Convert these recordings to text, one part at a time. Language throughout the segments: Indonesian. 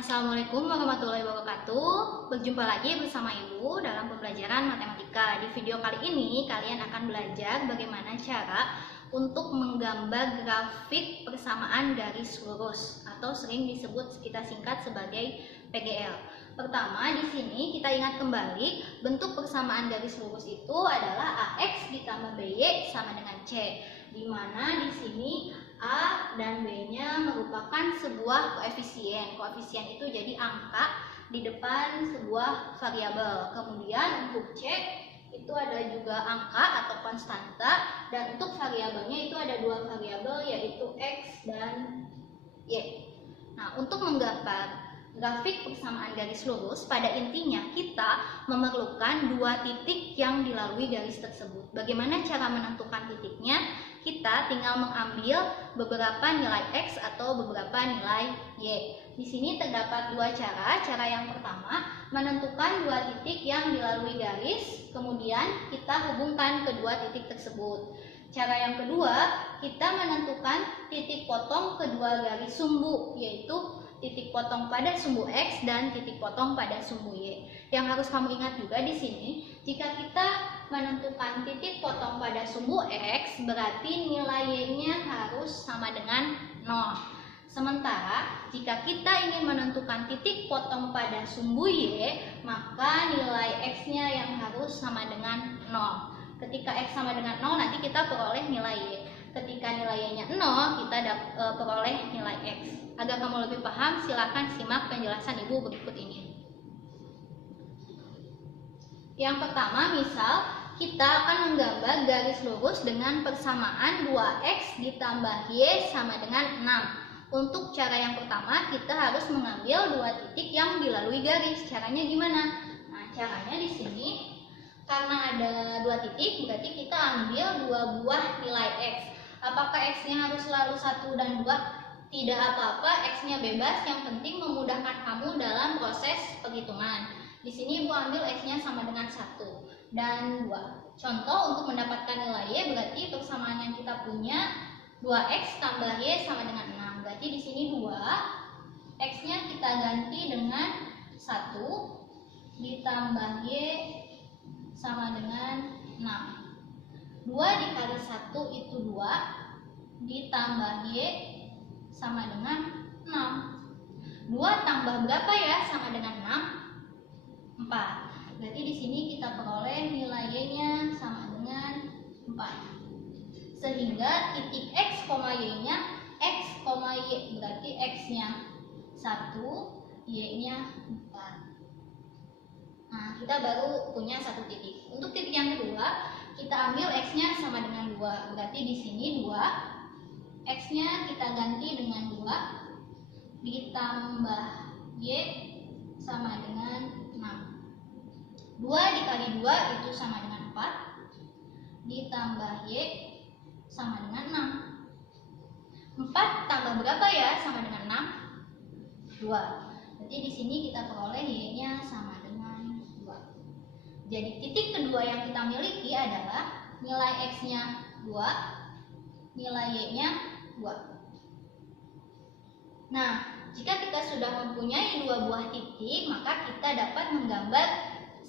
Assalamualaikum warahmatullahi wabarakatuh. Berjumpa lagi bersama Ibu dalam pembelajaran matematika. Di video kali ini kalian akan belajar bagaimana cara untuk menggambar grafik persamaan garis lurus atau sering disebut kita singkat sebagai PGL. Pertama, di sini kita ingat kembali bentuk persamaan garis lurus itu adalah AX ditambah BY sama dengan C, di mana di sini A dan B-nya merupakan sebuah koefisien. Koefisien itu jadi angka di depan sebuah variabel. Kemudian untuk C itu ada juga angka atau konstanta, dan untuk variabelnya itu ada dua variabel yaitu X dan Y. Nah, untuk menggambar grafik persamaan garis lurus, pada intinya kita memerlukan dua titik yang dilalui garis tersebut. Bagaimana cara menentukan titiknya? Kita tinggal mengambil beberapa nilai X atau beberapa nilai Y. Di sini terdapat dua cara. Cara yang pertama, menentukan dua titik yang dilalui garis, kemudian kita hubungkan kedua titik tersebut. Cara yang kedua, kita menentukan titik potong kedua garis sumbu, yaitu titik potong pada sumbu X dan titik potong pada sumbu Y. Yang harus kamu ingat juga di sini, jika kita menentukan titik potong pada sumbu X, berarti nilai Y-nya harus sama dengan 0. Sementara jika kita ingin menentukan titik potong pada sumbu Y, maka nilai X-nya yang harus sama dengan 0. Ketika X sama dengan 0, nanti kita peroleh nilai Y. Ketika nilai Y-nya 0, kita peroleh nilai X. Agar kamu lebih paham, silakan simak penjelasan Ibu berikut ini. Yang pertama, misal kita akan menggambar garis lurus dengan persamaan 2X ditambah Y sama dengan 6. Untuk cara yang pertama, kita harus mengambil dua titik yang dilalui garis. Caranya gimana? Nah, caranya di sini, karena ada dua titik, berarti kita ambil dua buah nilai X. Apakah X-nya harus selalu 1 dan 2? Tidak apa-apa, X-nya bebas, yang penting memudahkan kamu dalam proses penghitungan. Di sini Ibu ambil X-nya sama dengan 1 dan 2. Contoh untuk mendapatkan nilai Y, berarti persamaan yang kita punya 2X tambah Y sama dengan 6. Berarti di sini 2, X-nya kita ganti dengan 1 ditambah Y sama dengan 6. 2 dikali 1 itu 2, ditambah Y sama dengan 6. 2 tambah berapa ya sama dengan 6? 4. Berarti di sini kita peroleh nilai Y-nya sama dengan 4. Sehingga titik X, Y-nya X, Y, berarti X-nya 1, Y-nya 4. Nah, kita baru punya satu titik. Untuk titik yang kedua, kita ambil X-nya sama dengan 2. Berarti di sini 2, X-nya kita ganti dengan 2, ditambah Y sama dengan 6. 2 dikali 2 itu sama dengan 4, ditambah Y sama dengan 6. 4 tambah berapa ya sama dengan 6? 2. Berarti di sini kita peroleh Y-nya sama dengan 2. Jadi titik kedua yang kita miliki adalah nilai X-nya 2, nilai Y-nya 2. Nah, jika kita sudah mempunyai dua buah titik, maka kita dapat menggambar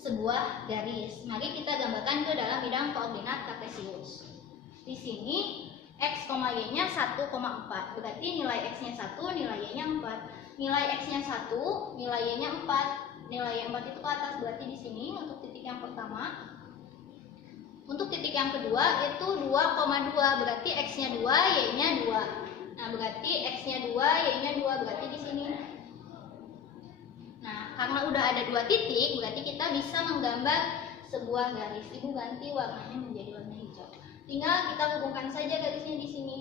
sebuah garis. Mari kita gambarkan ke dalam bidang koordinat kartesius. Di sini X, Y-nya 1,4. Berarti nilai X-nya 1, nilai Y-nya 4. Nilai X-nya 1, nilai Y-nya 4. Nilai Y 4 itu ke atas, berarti di sini untuk titik yang pertama. Untuk titik yang kedua itu 2,2, berarti X-nya 2, Y-nya 2. Nah, berarti X-nya 2, Y-nya 2, berarti di sini. Nah, karena udah ada dua titik, berarti kita bisa menggambar sebuah garis. Ibu ganti warnanya menjadi warna hijau. Tinggal kita hubungkan saja garisnya di sini.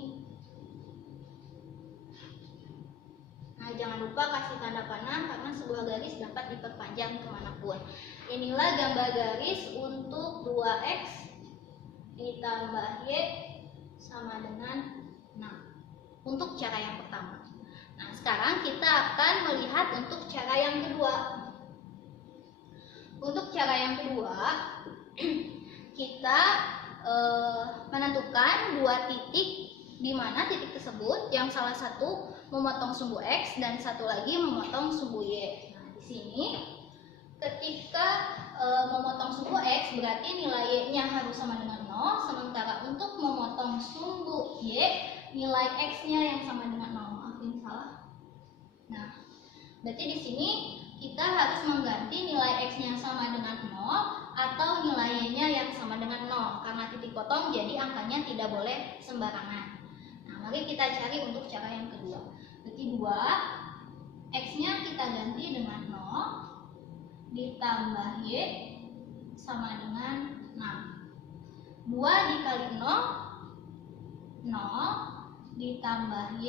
Nah, jangan lupa kasih tanda panah karena sebuah garis dapat diperpanjang kemanapun. Inilah gambar garis untuk 2X ditambah Y sama dengan 6. Untuk cara yang pertama. Nah, sekarang kita akan melihat untuk cara yang kedua. Untuk cara yang kedua, kita menentukan dua titik, di mana titik tersebut yang salah satu memotong sumbu X dan satu lagi memotong sumbu Y. Nah, di sini ketika memotong sumbu X berarti nilai Y-nya harus sama dengan 0, sementara untuk memotong sumbu Y nilai X-nya yang sama dengan 0. Maaf ini salah. Nah, berarti di sini kita harus mengganti nilai X-nya sama dengan 0 atau nilai Y-nya yang sama dengan 0. Karena titik potong jadi angkanya tidak boleh sembarangan. Nah, mari kita cari untuk cara yang kedua. Berarti 2 X-nya kita ganti dengan 0 ditambah Y sama dengan 6. 2 dikali 0, 0 ditambah Y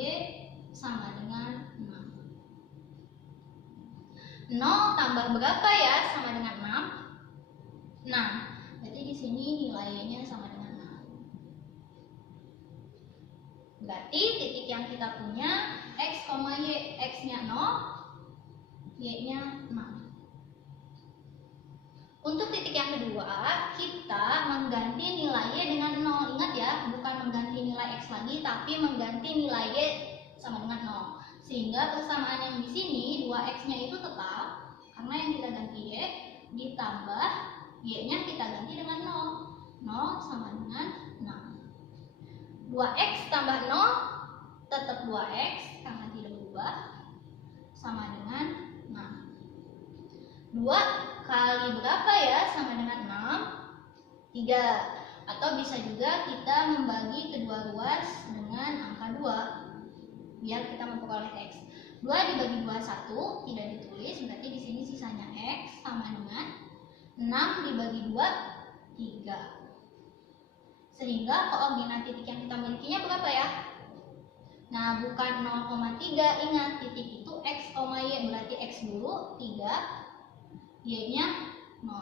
sama dengan 6. 0 tambah berapa ya sama dengan 6? 6. Berarti di sini nilainya sama dengan 6. Berarti titik yang kita punya X, Y, X-nya 0, Y-nya 6. Untuk titik yang kedua, kita mengganti nilai Y dengan 0. Ingat ya, bukan mengganti nilai X lagi, tapi mengganti nilai Y sama dengan 0. Sehingga persamaan yang di sini 2X-nya itu tetap, karena yang kita ganti Y, ditambah Y-nya kita ganti dengan 0. 0 sama dengan 6. 2X tambah 0 tetap 2X, karena tidak berubah, sama dengan 6. 2 kali berapa ya sama dengan 6? 3. Atau bisa juga kita membagi kedua ruas dengan angka 2 biar kita memperoleh X. 2 dibagi 2 1, tidak ditulis, berarti di sini sisanya X sama dengan 6 dibagi 2 3. Sehingga koordinat titik yang kita milikinya berapa ya? Nah, bukan 0,3, ingat titik itu X, Y, berarti X dulu 3, Y-nya 0.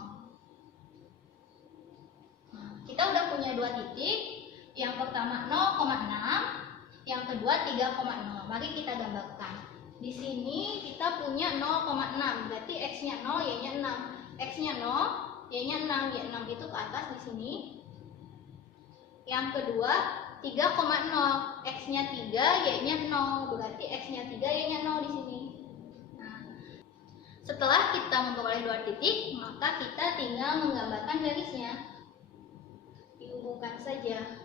Nah, kita udah punya dua titik. Yang pertama 0,6, yang kedua 3,0. Mari kita gambarkan. Di sini kita punya 0,6, berarti X-nya 0, Y-nya 6. X-nya 0, Y-nya 6. Y6 itu ke atas di sini. Yang kedua 3,0. X-nya 3, Y-nya 0. Berarti X-nya 3, Y-nya 0 di sini. Setelah kita memperoleh dua titik, maka kita tinggal menggambarkan garisnya. Dihubungkan saja.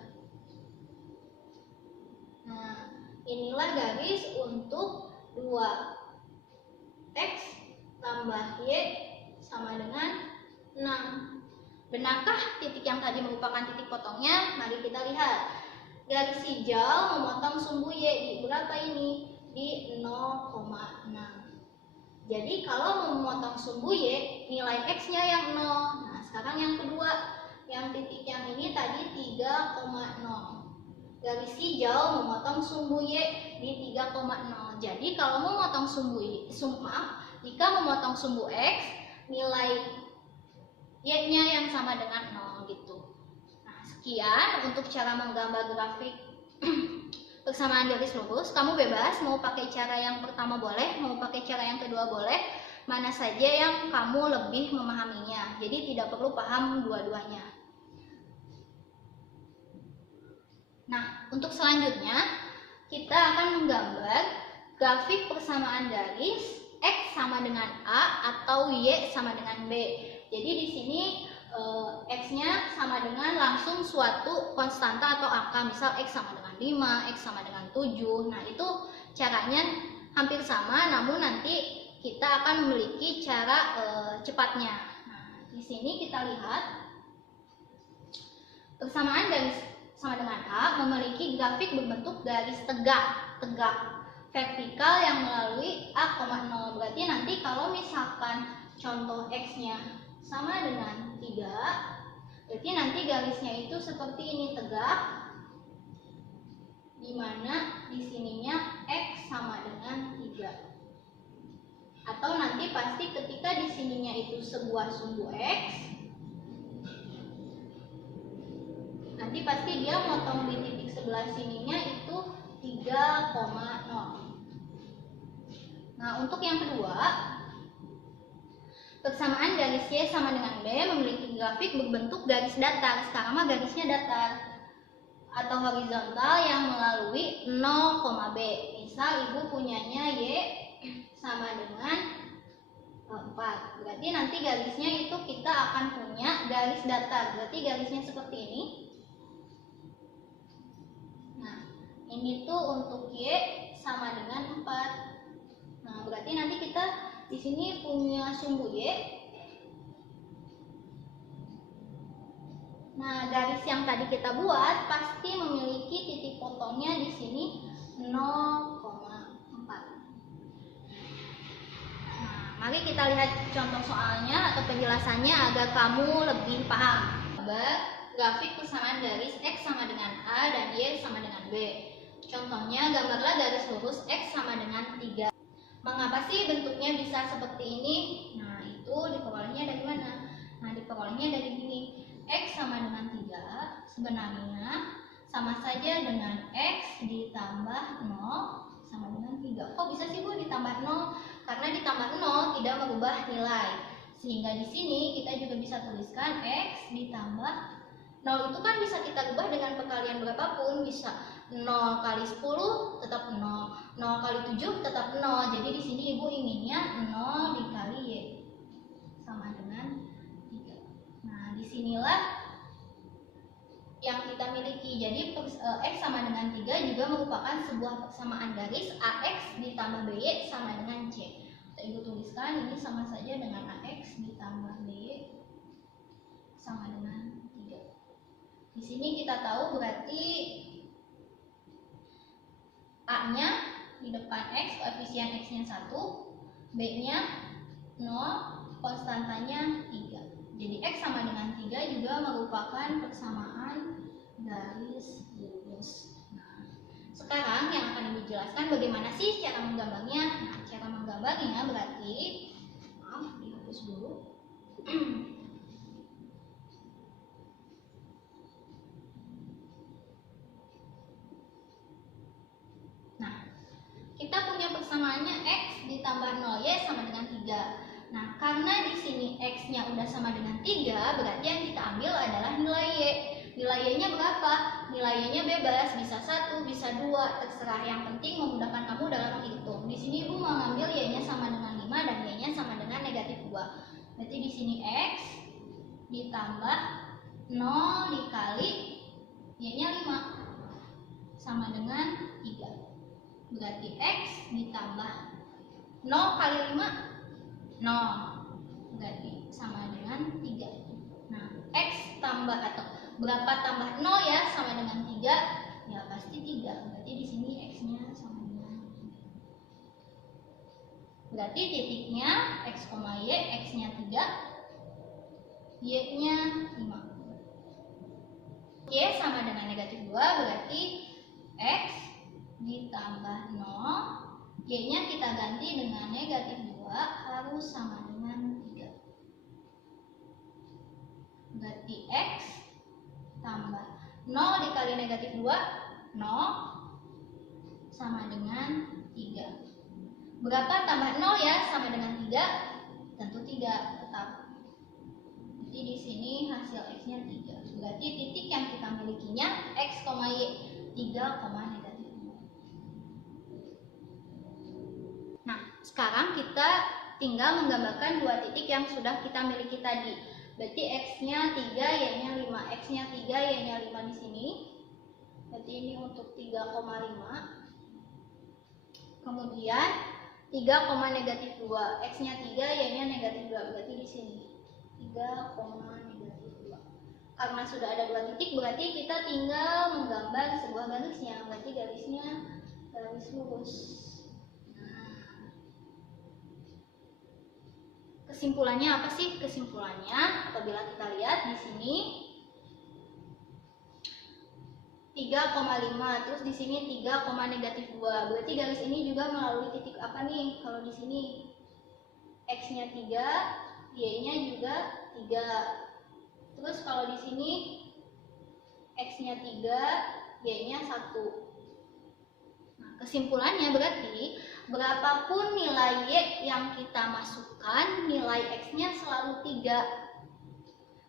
Nah, inilah garis untuk 2X tambah Y sama dengan 6. Benarkah titik yang tadi merupakan titik potongnya? Mari kita lihat. Garis hijau memotong sumbu Y di berapa ini? Di 0,6. Jadi kalau memotong sumbu Y, nilai X-nya yang 0. Nah, sekarang yang kedua, yang titik yang ini tadi 3,0. Garis hijau memotong sumbu Y di 3,0. Jadi kalau memotong jika memotong sumbu X, nilai Y-nya yang sama dengan 0 gitu. Nah, sekian untuk cara menggambar grafik persamaan garis lurus. Kamu bebas mau pakai cara yang pertama boleh, mau pakai cara yang kedua boleh, mana saja yang kamu lebih memahaminya. Jadi tidak perlu paham dua-duanya. Nah, untuk selanjutnya kita akan menggambar grafik persamaan garis X sama dengan A atau Y sama dengan B. Jadi di sini X-nya sama dengan langsung suatu konstanta atau angka, misal X sama dengan 5, X sama dengan 7. Nah, itu caranya hampir sama, namun nanti kita akan memiliki cara cepatnya. Nah, di sini kita lihat persamaan garis sama dengan A memiliki grafik berbentuk garis tegak vertikal yang melalui A,0. Berarti nanti kalau misalkan contoh X-nya sama dengan 3, berarti nanti garisnya itu seperti ini, tegak, dimana di sininya X sama dengan 3. Atau nanti pasti ketika di sininya itu sebuah sumbu X, nanti pasti dia motong di titik sebelah sininya itu 3,0. Nah, untuk yang kedua, persamaan garis Y sama dengan B memiliki grafik berbentuk garis datar. Sekarang mah garisnya datar. atau horizontal yang melalui 0, B. Misal ibu punyanya Y sama dengan 4. Berarti nanti garisnya itu kita akan punya garis datar. Berarti garisnya seperti ini. Nah, ini tuh untuk Y sama dengan 4. Nah, berarti nanti kita di sini punya sumbu Y. Nah, garis yang tadi kita buat pasti memiliki titik potongnya di sini 0,4. Nah, mari kita lihat contoh soalnya atau penjelasannya agar kamu lebih paham. Grafik persamaan garis X sama dengan A dan Y sama dengan B. Contohnya, gambarlah garis lurus X sama dengan 3. Mengapa sih bentuknya bisa seperti ini? Nah, itu diperolehnya dari mana? Nah, diperolehnya dari gini. X sama dengan 3 sebenarnya sama saja dengan X ditambah 0 sama dengan 3. Kok bisa sih Bu ditambah 0? Karena ditambah 0 tidak merubah nilai. Sehingga di sini kita juga bisa tuliskan X ditambah 0 itu kan bisa kita ubah dengan perkalian berapapun. Bisa 0 kali 10 tetap 0, 0 kali 7 tetap 0. Jadi di sini Ibu inginnya 0 dikali Y sama dengan 3. Nah, disinilah yang kita miliki. Jadi X sama dengan 3 juga merupakan sebuah persamaan garis AX ditambah BY sama dengan C. Ibu tuliskan ini sama saja dengan AX ditambah BY sama dengan 3. Di sini kita tahu berarti A-nya di depan X, koefisien X-nya 1, B-nya 0, konstantanya 3. Jadi X sama dengan 3 juga merupakan persamaan garis lurus. Nah, sekarang yang akan Ibu jelaskan bagaimana sih cara menggambarnya. Nah, cara menggambarnya berarti, maaf, dihapus dulu. Nah, kita punya persamaannya X ditambah 0Y sama dengan 3. Nah, karena di sini X-nya udah sama dengan 3, berarti yang kita ambil adalah nilai Y. Nilai Y-nya berapa? Nilai Y-nya bebas, bisa 1, bisa 2, terserah. Yang penting memudahkan kamu dalam menghitung. Di sini Ibu mau ngambil Y-nya sama dengan 5 dan Y-nya sama dengan negatif 2. Berarti di sini X ditambah 0 dikali Y-nya 5 sama dengan 3. Berarti X ditambah 0 kali 5, 0. Berarti sama dengan 3. Nah, X tambah atau berapa tambah 0 ya sama dengan 3? Ya pasti 3. Berarti di sini X-nya sama dengan 3. Berarti titiknya X, Y, X-nya 3, Y-nya 5. Y sama dengan negatif 2, berarti X ditambah 0, Y-nya kita ganti dengan negatif 2 harus sama dengan 3. Berarti X tambah 0 dikali negatif 2, 0 sama dengan 3. Berapa tambah 0 ya sama dengan 3? Tentu tidak, tetap. Jadi di sini hasil X-nya 3. Berarti titik yang kita milikinya X, Y 3, negatif 2. Nah, sekarang kita tinggal menggambarkan dua titik yang sudah kita miliki tadi. Berarti X-nya 3, Y-nya 5. X-nya 3, Y-nya 5 di sini. Berarti ini untuk 3,5. Kemudian 3, negatif 2. X-nya 3, Y-nya negatif 2. Berarti di sini 3, negatif 2. Karena sudah ada dua titik, berarti kita tinggal menggambar sebuah garisnya. Berarti garisnya garis lurus. Kesimpulannya apa sih? Kesimpulannya apabila kita lihat di sini 3,5, terus di sini 3, negatif 2. Berarti garis ini juga melalui titik apa nih? Kalau di sini X-nya 3, Y-nya juga 3. Terus kalau di sini X-nya 3, Y-nya 1. Nah, kesimpulannya berarti berapapun nilai Y yang kita masukkan, nilai X-nya selalu 3.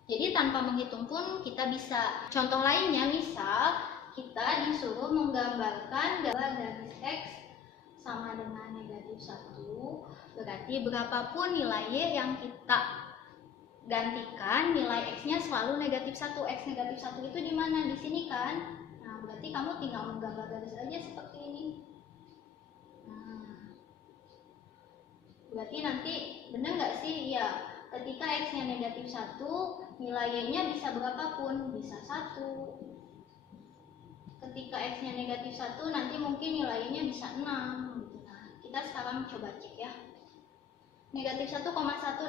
Jadi tanpa menghitung pun kita bisa. Contoh lainnya misal kita disuruh menggambarkan gambar garis X sama dengan negatif 1. Berarti berapapun nilai Y yang kita gantikan, nilai X-nya selalu negatif 1. X negatif 1 itu di mana? Di sini kan? Nah, berarti kamu tinggal menggambar garis aja seperti ini. Nah, berarti nanti benar nggak sih? Ya, ketika X-nya negatif 1, nilai Y-nya bisa berapapun, bisa 1. Ketika X-nya negatif 1, nanti mungkin nilainya bisa 6. Nah, kita sekarang coba cek ya. Negatif 1,1,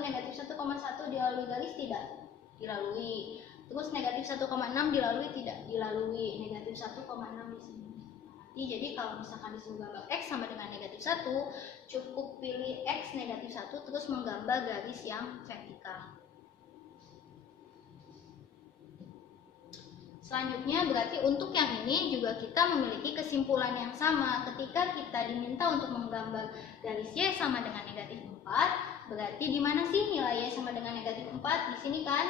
negatif 1,1 dilalui garis tidak? Dilalui. Terus negatif 1,6 dilalui tidak? Dilalui. Negatif 1,6 di sini. Jadi kalau misalkan disuruh gambar X sama dengan negatif 1, cukup pilih X negatif 1 terus menggambar garis yang vertikal. Selanjutnya berarti untuk yang ini juga kita memiliki kesimpulan yang sama. Ketika kita diminta untuk menggambar garis Y sama dengan negatif 4, berarti di mana sih nilai Y sama dengan negatif 4? Di sini kan?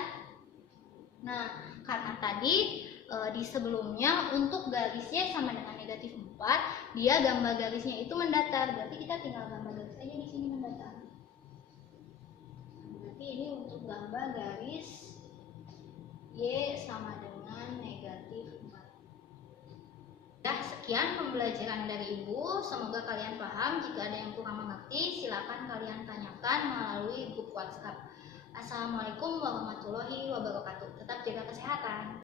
Nah, karena tadi di sebelumnya untuk garis Y sama dengan negatif 4, dia gambar garisnya itu mendatar. Berarti kita tinggal gambar garis aja di sini mendatar. Berarti ini untuk gambar garis Y sama dengan negatif 4. Ya, sekian pembelajaran dari Ibu. Semoga kalian paham. Jika ada yang kurang mengerti, silakan kalian tanyakan melalui grup WhatsApp. Assalamualaikum warahmatullahi wabarakatuh. Tetap jaga kesehatan.